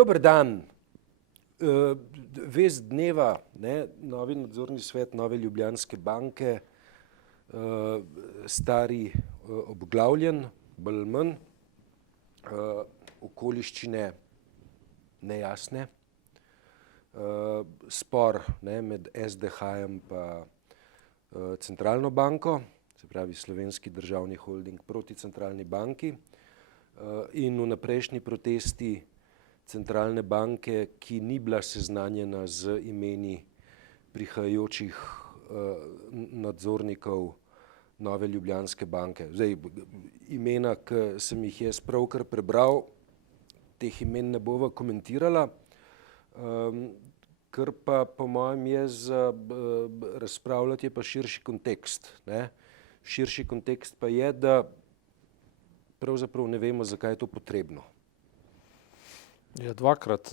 Dober dan. Vest dneva, novi nadzorni svet Nove Ljubljanske banke, stari obglavljen, bolj ali manj, okoliščine nejasne, spor med SDH-jem pa centralno banko, se pravi Slovenski državni holding proti centralni banki, in vnaprejšnji protesti centralne banke, ki ni bila seznanjena z imeni prihajajočih nadzornikov Nove Ljubljanske banke. Zdaj, imena, ki sem jih jaz pravkar prebral, teh imen ne bova komentirala, kar pa po mojem je za razpravljati je pa širši kontekst. Širši kontekst pa je, da pravzaprav ne vemo, zakaj je to potrebno. Ja, dvakrat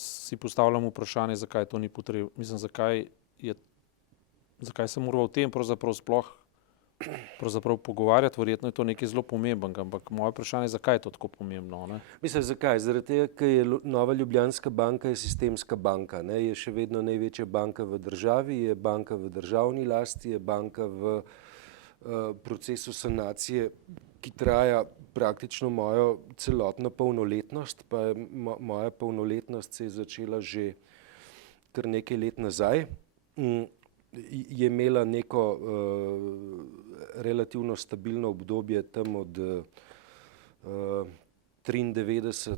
si postavljam vprašanje, zakaj to ni potrebno. Mislim, zakaj se moramo o tem pravzaprav sploh pogovarjati, verjetno je to nekaj zelo pomembnega, ampak moje vprašanje je, zakaj je to tako pomembno, ne? Mislim, zakaj? Zaradi tega, ker je Nova Ljubljanska banka je sistemska banka, je še vedno največja banka v državi, je banka v državni lasti, je banka v procesu sanacije, ki traja praktično mojo celotno polnoletnost, pa moja polnoletnost se je začela že kar nekaj let nazaj. Je imela neko relativno stabilno obdobje tam od 1993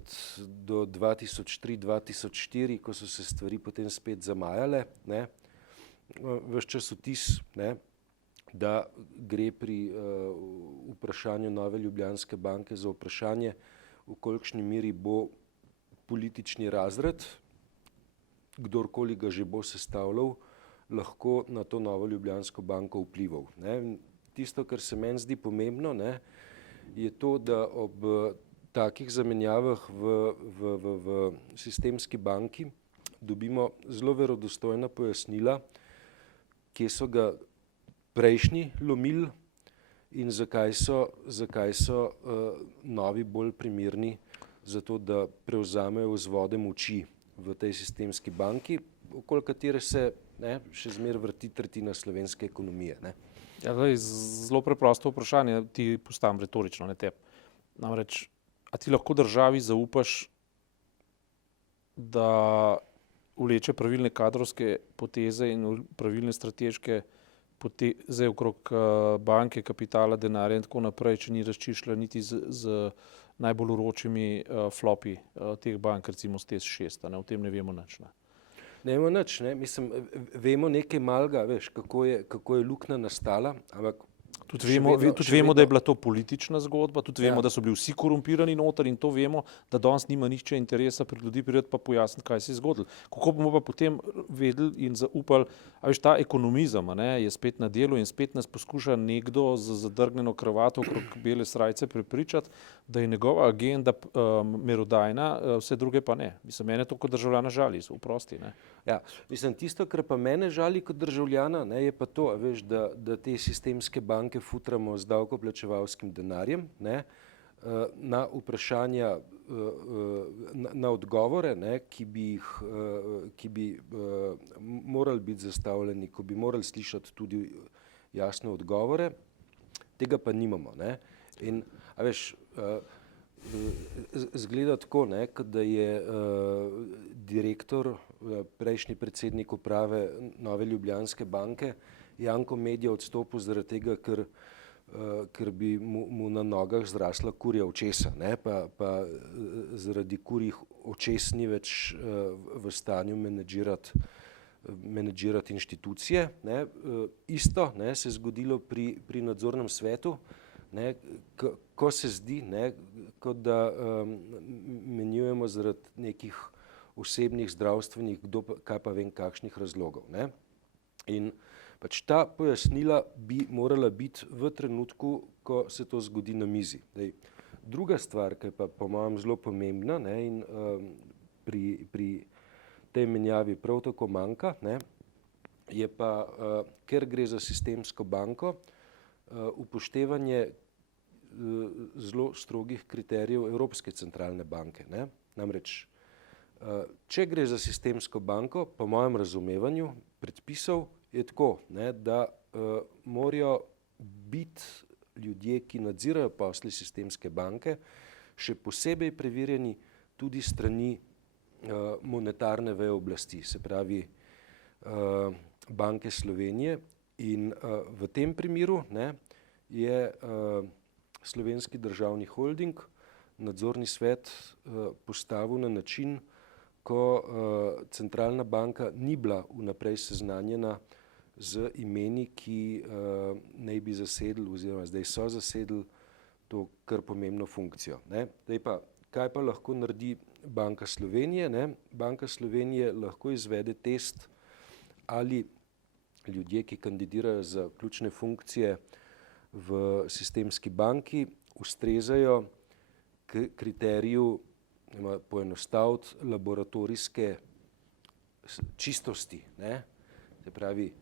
do 2003-2004, ko so se stvari potem spet zamajale. Ves čas vtis, da gre pri vprašanju Nove Ljubljanske banke za vprašanje, v kolikšni meri bo politični razred, kdorkoli ga že bo sestavljal, lahko na to Novo Ljubljansko banko vplival. Tisto, kar se meni zdi pomembno, je to, da ob takih zamenjavah v sistemski banki dobimo zelo verodostojna pojasnila, kje so ga prejšnji lomili in zakaj so novi bolj primerni za to, da prevzamejo vzvode moči v tej sistemski banki, okoli katere se še zmeraj vrti tretjina slovenske ekonomije. Ja, zelo preprosto vprašanje, ti postavim retorično, ne tebi. Namreč, a ti lahko državi zaupaš, da vleče pravilne kadrovske poteze in pravilne strateške poteze okrog banke, kapitala, denarja in tako naprej, če ni razčiščila niti z najbolj vročimi flopi teh bank, recimo s TEŠ 6, o tem ne vemo nič. Ne vemo nič, mislim, vemo nekaj malega, veš, kako je luknja nastala, ampak Tudi vemo, da je bila to politična zgodba, tudi vemo, da so bili vsi korumpirani noter in to vemo, da danes nima nihče interesa pred ljudi priti pa pojasniti, kaj se je zgodilo. Kako bomo pa potem vedeli in zaupali, a veš, ta ekonomizem je spet na delu in spet nas poskuša nekdo z zadrgnjeno kravato okrog bele srajce prepričati, da je njegova agenda merodajna, vse druge pa ne. Mislim, mene to kot državljana žali, oprosti. Ja, mislim, tisto, kar pa mene žali kot državljana, je pa to, a veš, da te sistemske banke futramo z davkoplačevalskim denarjem, na vprašanja, na odgovore, ki bi morali biti zastavljeni, ko bi morali slišati tudi jasne odgovore, tega pa nimamo. In, a veš, zgleda tako, kot da je direktor, prejšnji predsednik uprave Nove Ljubljanske banke, Janko Medja odstopil zaradi tega, ker bi mu na nogah zrasla kurja očesa, pa zaradi kurjih očes ni več v stanju menedžirati inštitucije. Isto se je zgodilo pri nadzornem svetu, ko se zdi, kot da menjujemo zaradi nekih osebnih, zdravstvenih, kaj pa vem kakšnih razlogov. In pač ta pojasnila bi morala biti v trenutku, ko se to zgodi na mizi. Druga stvar, ki je pa po mojem zelo pomembna in pri tej menjavi prav tako manjka, je pa, ker gre za sistemsko banko, upoštevanje zelo strogih kriterijev Evropske centralne banke, ne. Namreč, če gre za sistemsko banko, po mojem razumevanju predpisov je tako, ne, da morajo biti ljudje, ki nadzirajo posle sistemske banke, še posebej preverjeni tudi strani monetarne veje oblasti, se pravi Banke Slovenije. In v tem primeru, ne, je Slovenski državni holding nadzorni svet postavil na način, ko centralna banka ni bila vnaprej seznanjena z imeni, ki naj bi zasedli oziroma zdaj so zasedli to kar pomembno funkcijo, ne. Zdaj pa, kaj pa lahko naredi Banka Slovenije, ne? Banka Slovenije lahko izvede test, ali ljudje, ki kandidirajo za ključne funkcije v sistemski banki, ustrezajo kriteriju poenostaviti laboratorijske čistosti, ne. Se pravi,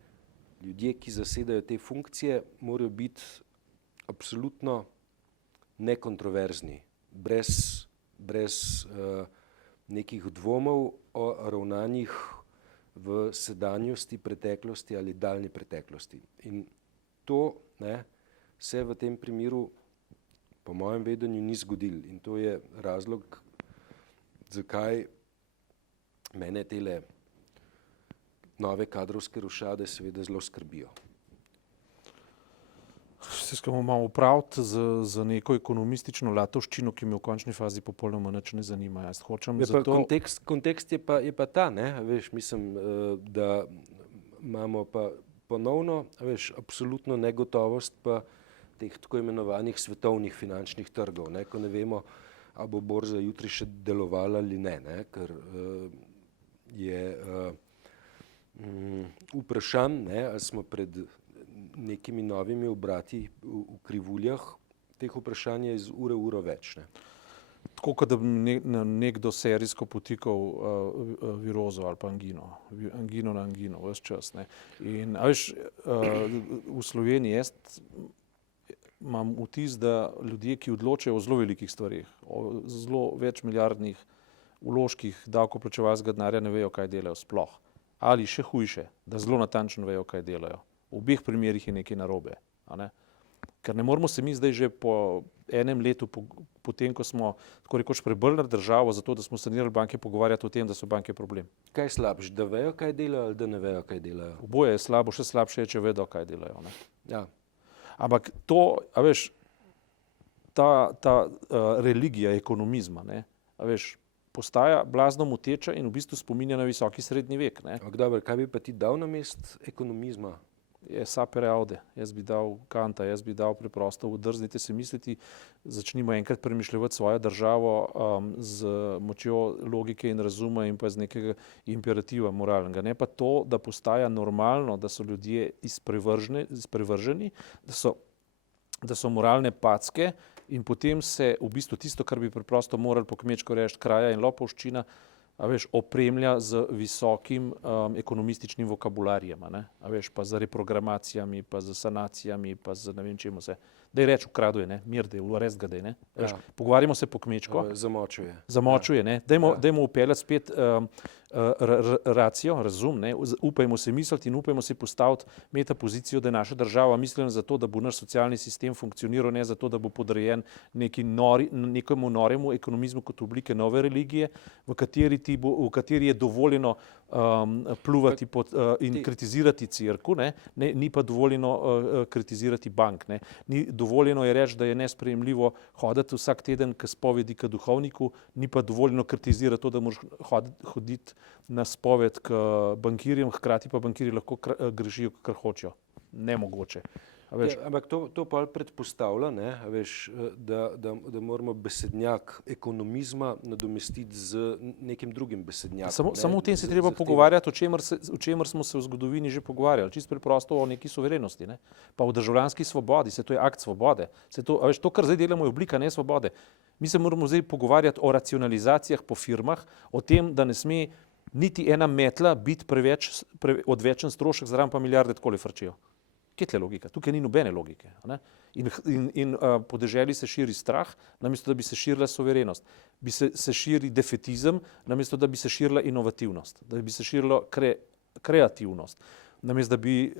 ljudje, ki zasedajo te funkcije, morajo biti absolutno nekontroverzni, brez nekih dvomov o ravnanjih v sedanjosti, preteklosti ali daljni preteklosti. In to, ne, se v tem primeru po mojem vedenju ni zgodilo. In to je razlog, zakaj mene tele nove kadrovske rošade seveda zelo skrbijo. Se skamo malo upraviti z neko ekonomistično latoščino, ki me v končni fazi popolnoma nič ne zanima. Jaz hočem zato... Kontekst je pa ta, ne, veš, mislim, da imamo pa ponovno, veš, absolutno negotovost pa teh tako imenovanih svetovnih finančnih trgov, ne, ko ne vemo, a bo borza jutri še delovala ali ne, ker je vprašanj, ne, ali smo pred nekimi novimi obrati v krivuljah, teh vprašanj je iz ure v uro več, ne. Tako, kot da bi nekdo serijsko potikal virozo ali pa angino na angino, ves čas, ne. In, a veš, v Sloveniji jaz imam vtis, da ljudje, ki odločajo o zelo velikih stvareh, o zelo večmilijardnih vložkih davkoplačevalskega denarja, ne vejo, kaj delajo sploh. Ali še hujše, da zelo natančno vejo, kaj delajo. V obeh primerih je nekaj narobe, a ne? Ker ne moramo se mi zdaj že po enem letu, potem, ko smo tako rekoč prebrnili državo, zato da smo sanirali banke, pogovarjati o tem, da so banke problem. Kaj je slabše, da vejo, kaj delajo, ali da ne vejo, kaj delajo? Oboje je slabo, še slabše je, če vedo, kaj delajo, ne? Ja. Ampak to, a veš, ta religija ekonomizma, ne, a veš, postaja blazno moteča in v bistvu spominja na visoki srednji vek, ne. Ampak dobro, kaj bi pa ti dal namesto ekonomizma? Je sapere aude, jaz bi dal Kanta, jaz bi dal preprosto, drznite se misliti, začnimo enkrat premišljati svojo državo z močjo logike in razuma in pa z nekega imperativa moralnega. Ne pa to, da postaja normalno, da so ljudje izprevrženi, da so moralne packe in potem se v bistvu tisto, kar bi preprosto morali po kmečko reči kraja in lopovščina, a veš, opremlja z visokim ekonomističnim vokabularjem, a ne? A veš, pa z reprogramacijami, pa z sanacijami, pa z ne vem čemu se. Daj reč, ukraduje, ne? Mir, dej, res ga dej, ne? Veš, pogovarjamo se po kmečko. Zamočuje. Zamočuje, ne? Dajmo upeljati spet racijo, razum, ne? Upajmo se misliti in upajmo se postaviti metapozicijo, da je naša država mišljena za to, da bo naš socialni sistem funkcioniral, ne za to, da bo podrejen nekemu noremu ekonomizmu kot oblike nove religije, v kateri je dovoljeno pljuvati in kritizirati cerkev, ne? Ni pa dovoljeno kritizirati bank, ne? Ni dovoljeno je reči, da je nesprejemljivo hoditi vsak teden k spovedi k duhovniku, ni pa dovoljeno kritizirati to, da moraš hoditi na spoved k bankirjem, hkrati pa bankirji lahko grešijo, kar hočejo. Nemogoče. Ja, ampak to pa predpostavlja, ne, veš, da moramo besednjak ekonomizma nadomestiti z nekim drugim besednjakom. Samo o tem se treba pogovarjati, o čemer smo se v zgodovini že pogovarjali, čisto preprosto o neki suverenosti, ne, pa o državljanski svobodi, to je akt svobode. To, kar zdaj delamo, je oblika ne svobode. Mi se moramo zdaj pogovarjati o racionalizacijah po firmah, o tem, da ne sme niti ena metla biti odvečen strošek, zraven pa milijarde takole frčijo. Kje je logika? Tukaj ni nobene logike. Ne? In podeželji se širi strah, namesto da bi se širila suverenost. Se širi defetizem, namesto da bi se širila inovativnost, da bi se širila kreativnost. Namesto da bi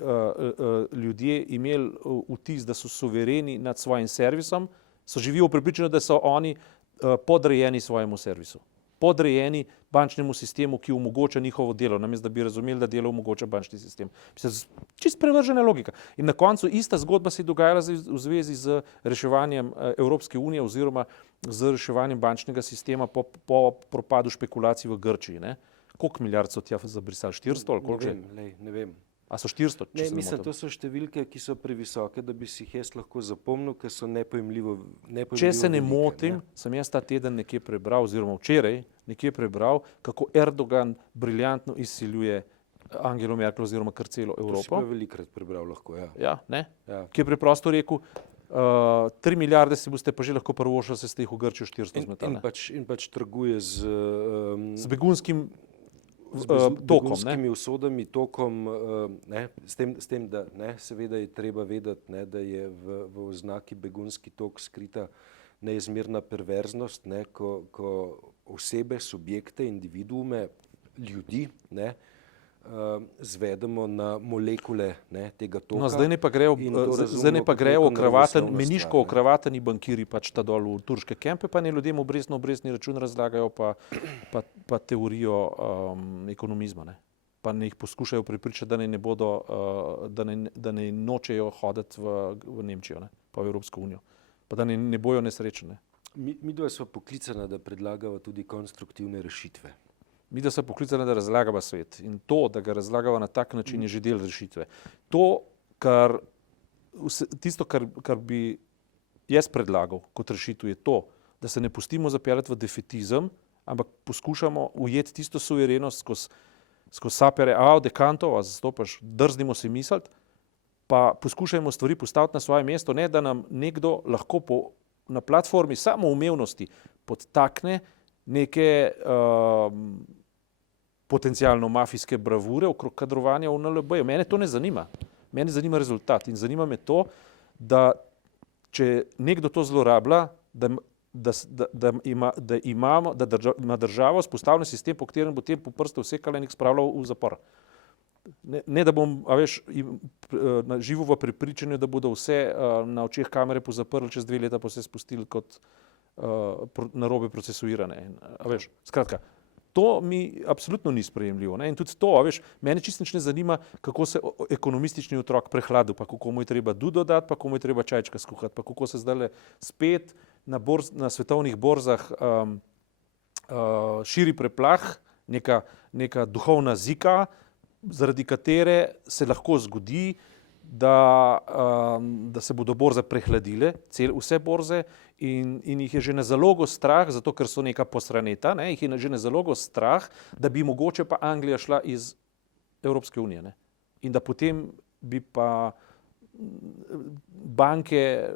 ljudje imeli vtis, da so suvereni nad svojim servisom, živijo v prepričanju, da so oni podrejeni svojemu servisu. Podrejeni bančnemu sistemu, ki omogoča njihovo delo, namesto da bi razumeli, da delo omogoča bančni sistem. Čist prevržena logika. In na koncu ista zgodba se je dogajala v zvezi z reševanjem Evropske unije oziroma z reševanjem bančnega sistema po propadu špekulacij v Grčiji. Ne? Koliko milijard so tja zabrisali? 400 ali koliko že? Ne vem. A so 400? Ne, mislim, to so številke, ki so previsoke, da bi si jih jaz lahko zapomnil, ker so nepojmljivo Če se ne velike, motim, sem jaz ta teden nekje prebral, oziroma včeraj nekje prebral, kako Erdogan briljantno izsiljuje Angelo Merkel oziroma kar celo To si Evropo. pa velikrat prebral lahko, ja. Ja, ne? Ja. Ki je preprosto rekel, 3 milijarde si boste pa že lahko privoščili, se ste jih v Grčijo 400 zmetali. In pač trguje Z begunskim z tokom. begunskimi usodami, tokom, s tem, da seveda je treba vedeti, da je v oznaki begunski tok skrita neizmerna perverznost, ko osebe, subjekte, individuume, ljudi, zvedemo na molekule tega toka. No, zdaj ne pa grejo okravaten, meniško okravateni bankiri pač ta dol v turške kempe, pa ne ljudem obrestni račun razlagajo pa teorijo ekonomizma. Ne? Pa ne jih poskušajo prepričati, da ne bodo, da ne nočejo hoditi v Nemčijo, ne? Pa v Evropsko unijo. Pa da ne bojo nesrečni. Midva sva poklicana, da predlagava tudi konstruktivne rešitve. Mi, da se poklicali, da razlagava svet. In to, da ga razlagava na tak način, je že del rešitve. Tisto, kar bi jaz predlagal kot rešitev, je to, da se ne pustimo zapeljati v defetizem, ampak poskušamo ujeti tisto suverenost skozi sapere dekantov, zastopaš, drznimo se misliti, pa poskušajmo stvari postaviti na svoje mesto, ne da nam nekdo lahko na platformi samoumevnosti podtakne neke potencialno mafijske bravure okrog kadrovanja v NLB-ju. Mene to ne zanima. Mene zanima rezultat in zanima me to, da če nekdo to zlorablja, da ima država vzpostavljen sistem, po katerem bo tem po prste vsekala in jih spravljal v zapor. Ne da bom, živo v prepričanju, da bodo vse na očeh kamere pozaprli, čez 2 leta pa se spustili kot narobe procesuirane. Skratka, to mi absolutno ni sprejemljivo. Ne? In tudi to, mene čisto nič ne zanima, kako se ekonomistični otrok prehladi, pa kako mu je treba dodati, pa kako mu je treba čajčka skuhati, pa kako se zdaj spet na svetovnih borzah širi preplah, neka duhovna zika, zaradi katere se lahko zgodi, da se bodo borze prehladile, vse borze, in jih je že na zalogo strah, zato ker so neka posraneta, jih je že na zalogo strah, da bi mogoče pa Anglija šla iz Evropske unije. Ne? In da potem bi pa banke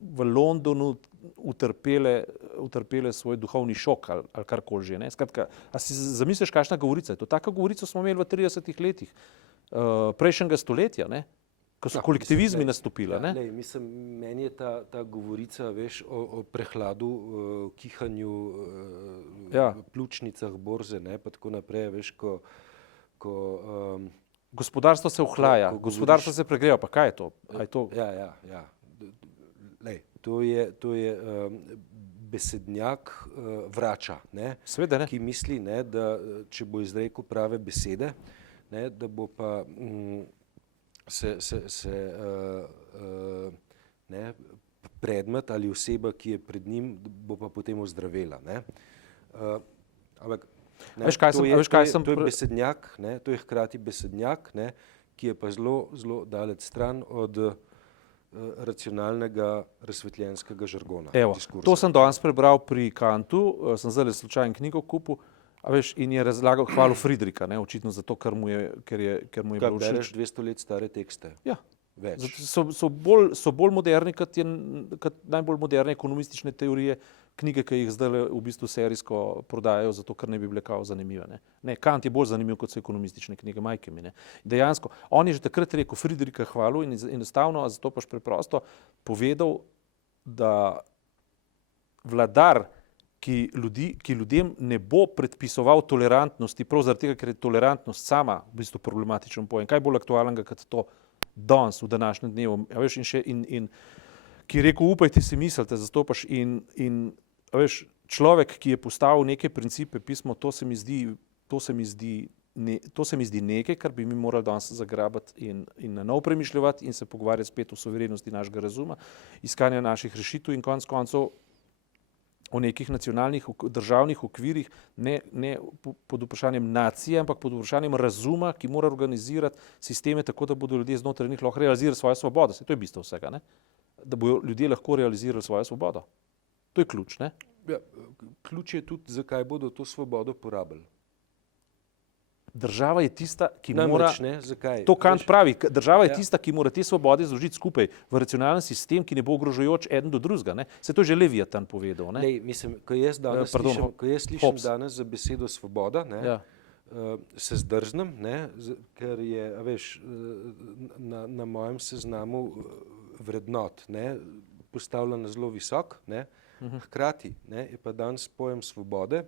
v Londonu utrpele svoj duhovni šok ali karkoli že. Ne? Skratka, a si zamisliš, kakšna govorica je to? Tako govorico smo imeli v 30 letih prejšnjega stoletja, ne? Ko so kolektivizmi nastopili. Meni je ta govorica o prehladu, kihanju, pljučnicah borze, pa tako naprej, ko gospodarstvo se ohlaja, gospodarstvo se pregreva, pa kaj je to? Ja. To je besednjak vrača, Sveda, ki misli, da če bo izrekel prave besede, da bo pa predmet ali oseba, ki je pred njim, bo pa potem ozdravela. Ampak to je besednjak, to je hkrati besednjak, ki je pa zelo daleč stran od racionalnega razsvetljenskega žargona. To sem danes prebral pri Kantu, sem zdaj slučajno knjigo kupil, in je razlagal, hvalil Friedricha, očitno zato, ker mu je bilo všeč. Bereš 200 let stare tekste. Ja, več. So bolj moderni, kot najbolj moderne ekonomistične teorije, knjige, ki jih zdaj v bistvu serijsko prodajajo, zato ker ne bi bile kao zanimive. Ne, Kant je bolj zanimiv kot so ekonomistične knjige, majke mi. Ne. Dejansko, on je že takrat rekel, Friedricha hvalil in enostavno, a zato pač preprosto povedal, da vladar, ki ljudem ne bo predpisoval tolerantnosti, prav zaradi tega, ker je tolerantnost sama v bistvu problematičen pojem. Kaj bolj aktualnega, kot to danes, v današnjem dnevu, a veš, in ki je rekel, upajte si mislite, zastopaš in a veš, človek, ki je postavil neke principe, pismo, to se mi zdi nekaj, kar bi mi morali danes zagrabiti in na novo premišljati in se pogovarjati spet o suverenosti našega razuma, iskanja naših rešitev in konec koncev o nekih nacionalnih državnih okvirih, ne pod vprašanjem nacije, ampak pod vprašanjem razuma, ki mora organizirati sisteme tako, da bodo ljudje znotraj njih lahko realizirali svojo svobodo. To je bistvo vsega, ne? Da bodo ljudje lahko realizirali svojo svobodo. To je ključ, ne? Ja, ključ je tudi, zakaj bodo to svobodo porabili. Država je tista, ki mora, zakaj? To Kant pravi, država je tista, ki mora te svobode zložiti skupaj v racionalen sistem, ki ne bo ogrožajoč eden do drugega. Ne? Se to že Leviatan povedal. Ne? Lej, mislim, ko jaz slišim danes za besedo svoboda, ne, se zdrznem, ne, ker je, a veš, na mojem seznamu vrednot, ne, postavljena zelo visok, ne, hkrati, ne, je pa danes pojem svobode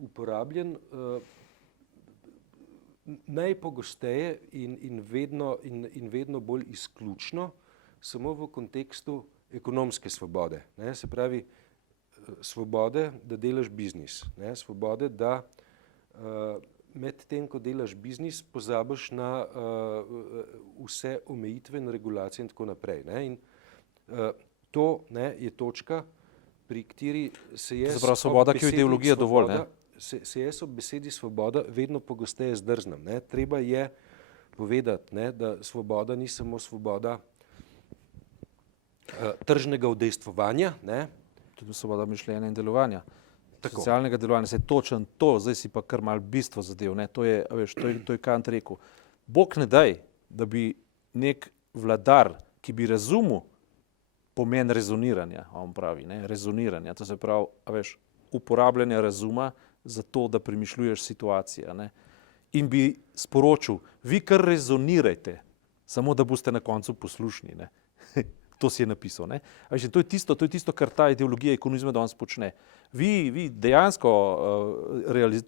uporabljen najpogosteje in vedno bolj izključno samo v kontekstu ekonomske svobode. Ne? Se pravi, svobode, da delaš biznis. Ne? Svobode, da med tem, ko delaš biznis, pozabiš na vse omejitve in regulacije in tako naprej. Ne? In to, ne, je točka, pri kateri se je svoboda, ki je ideologija dovolj, ne? Se jaz ob besedi svoboda vedno pogosteje zdrznem. Ne? Treba je povedati, ne, da svoboda ni samo svoboda tržnega udejstvovanja. Ne? Tudi svoboda mišljenja in delovanja. Tako. Socialnega delovanja. Se je točno to, zdaj si pa kar malo bistvo zadev. Ne? To je Kant rekel. Bog ne daj, da bi nek vladar, ki bi razumel pomen rezoniranja, on pravi, ne? Rezoniranja, to se pravi, a veš, uporabljanja razuma za to, da premišljuješ situacije. Ne? In bi sporočil, vi kar rezonirajte, samo da boste na koncu poslušni. Ne? To si je napisal. Ne? Veš, to je tisto, kar ta ideologija ekonomizma danes počne. Vi dejansko,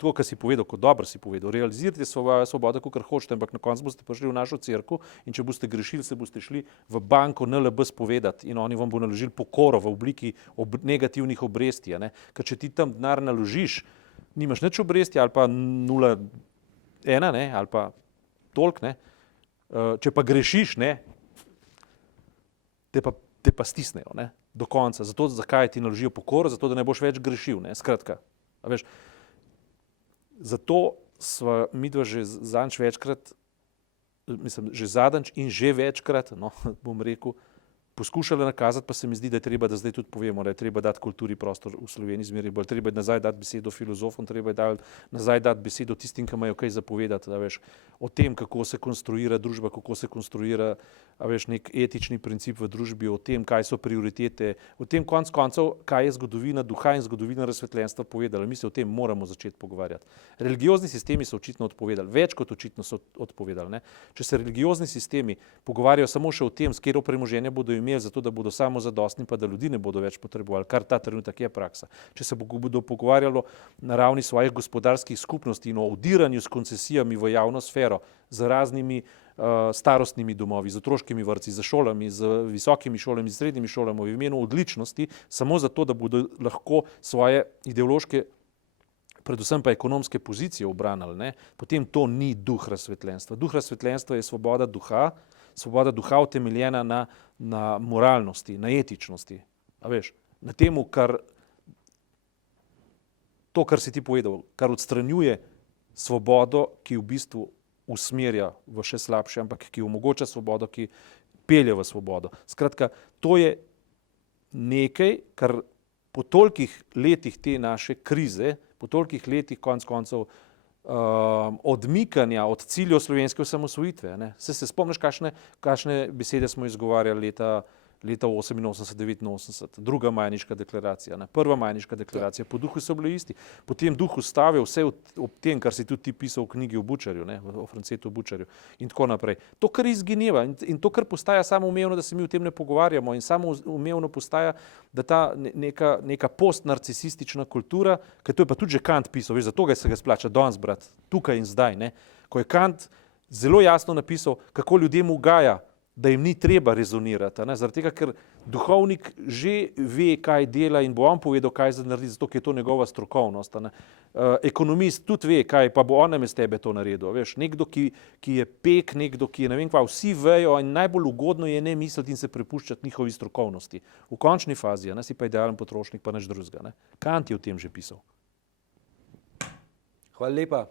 to, kar si povedal, kot dobro si povedal, realizirate svojo svobodo, kakor hočete, ampak na koncu boste prišli v našo cerkev in če boste grešili, se boste šli v banko NLB spovedati in oni vam bo naložili pokoro v obliki negativnih obresti. Ne? Ker če ti tam denar naložiš, nimaš nič obresti ali pa 0,1, ne, ali pa toliko, ne. Če pa grešiš, ne, te pa stisnejo, ne, do konca. Zato, zakaj ti naložijo pokoro? Zato, da ne boš več grešil, ne, skratka. A veš, zato sva midva že zadnjič večkrat, mislim, že zadnjič in že večkrat, no, bom rekel, poskušali nakazati, pa se mi zdi, da je treba, da zdaj tudi povemo, da je treba dati kulturi prostor v Sloveniji zmeraj bolj, treba je nazaj dati besedo filozofom, treba je nazaj dati besedo tistim, ki imajo kaj zapovedati, da veš, o tem, kako se konstruira družba, kako se konstruira, a veš, nek etični princip v družbi, o tem, kaj so prioritete, o tem konec koncev, kaj je zgodovina duha in zgodovina razsvetljenstva povedala. Mi se o tem moramo začeti pogovarjati. Religiozni sistemi so očitno odpovedali, več kot očitno so odpovedali. Ne? Če se religiozni sistemi pogovarjajo samo še o tem, s katero premoženje bodo imeli, zato da bodo samozadostni, pa da ljudi ne bodo več potrebovali, kar ta trenutek je praksa. Če se bodo pogovarjalo na ravni svojih gospodarskih skupnosti in o vdiranju s koncesijami v javno sfero, z raznimi starostnimi domovi, z otroškimi vrtci, z šolami, z visokimi šolami, z srednjimi šolami v imenu odličnosti, samo zato, da bodo lahko svoje ideološke, predvsem pa ekonomske pozicije obranili, ne, potem to ni duh razsvetljenstva. Duh razsvetljenstva je svoboda duha utemeljena na moralnosti, na etičnosti. A veš, na temu, kar si ti povedal, kar odstranjuje svobodo, ki v bistvu usmerja v še slabše, ampak ki omogoča svobodo, ki pelje v svobodo. Skratka, to je nekaj, kar po tolikih letih te naše krize, po tolikih letih konec koncev odmikanja od ciljev slovenske osamosvojitve. Ne. Se spomniš, kakšne besede smo izgovarjali leta 88-89, druga Majniška deklaracija, ne, prva Majniška deklaracija, po duhu so bili isti. Potem duh ustave, vse ob tem, kar si tudi ti pisal v knjigi o Bučarju, ne, o Francetu Bučarju in tako naprej. To, kar izgineva in to, kar postaja samoumevno, da se mi o tem ne pogovarjamo in samoumevno postaja, da ta neka postnarcisistična kultura, ker to je pa tudi že Kant pisal, veš, zato se ga splača danes brati, tukaj in zdaj, ne, ko je Kant zelo jasno napisal, kako ljudem ugaja, da jim ni treba rezonirati, ne? Zaradi tega, ker duhovnik že ve, kaj dela in bo on povedal, kaj za narediti, zato ker je to njegova strokovnost. Ne? Ekonomist tudi ve, kaj pa bo on namesto tebe to naredil. Veš? Nekdo, ki je pek, nekdo, ki je ne vem kva, vsi vejo in najbolj ugodno je ne misliti in se prepuščati njihovi strokovnosti. V končni fazi, ne? Si pa idealen potrošnik, pa nič drugega. Ne? Kant je o tem že pisal. Hvala lepa.